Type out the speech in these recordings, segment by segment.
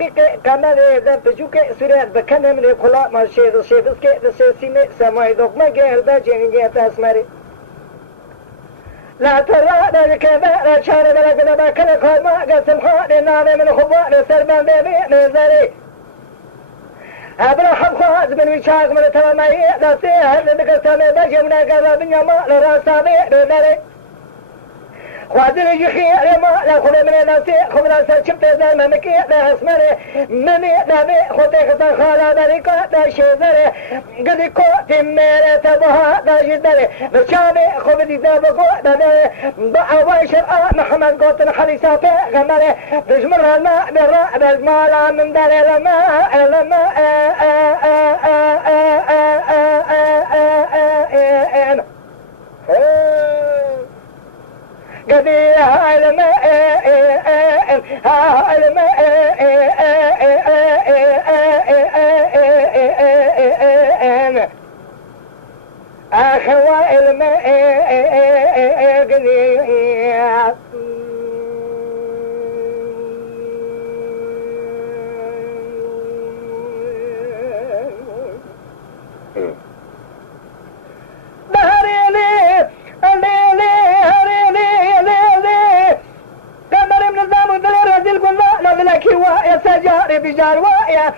دقيقة كما ذا بجوك سورة بكنا من كلا ما شيء بس كده سيمة سماي دوك ما جهل بجين جهت أسمري لا ترى ذلك لا شان ولا كذا ما كان خال ما قسم خال نار من خبار سربان بيبي نزاري أبرا خبخاز من وشاق من تمامي لا سيهر ذلك سامي بجمنا كذا بنيما لراسامي نزاري خوازن يخير ما لا خل من الناس خبر سرشبت زي ما مكي لا اسمره مني نامي خطي خطا خالا ذلك لا شيزره قد كوت ميرة تبها لا جدره بشامي خبدي ذابقو داره بأوي شرع محمد قوتن خليسة في غمره بجمر الماء بالرأى بالمالا من داره لما قدي هالماء آخر الماء قدي بجاروايا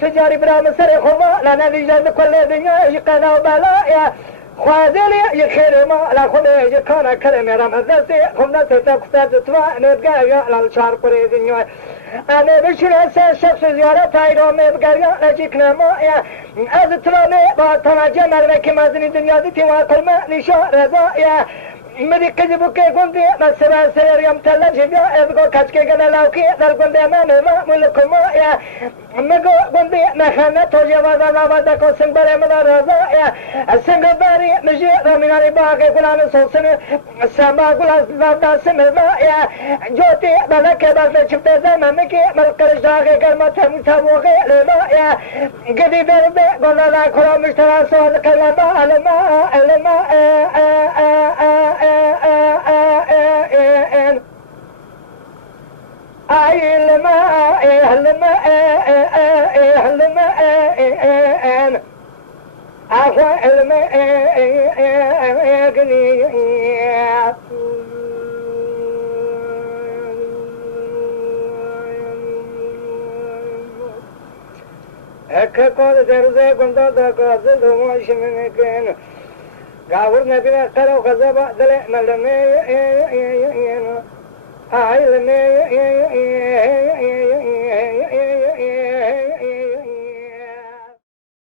تجاري برا مسر خما لنا رجال كل الدنيا يقنا وبلايا خوازلي يخير ما لا خنا يكنا كلمة رمضان خمنا تتقصد توا نبقى على الشهر قريدنيا أنا بشر شخص زيارة تايرو نبقى لجيكنا ما يا أزتراني باتنا جمال مكمازني الدنيا دي توا كل ما نشار رضايا مدي كذبوا كي كنتي مسبا سير يوم تلا جيبيا ابغو كاتكي كنا لاوكي دل كنتي ما ملكم يا مغو كنتي نخنا توجي وادا وادا كو سنبري مدا رضا يا سنبري مجي رميناري باقي كلان سوسن سما كلا وادا سمدا يا جوتي بلك بلد چپتے زما مكي ملکر جاگے گرما تم تموغي لما يا قدي برد قلنا لا كرا مشترا سوال كلما علما Ecco cosa serve quando da cosa devo scegliere Gavur nebine karo kazaba dele malame ay lame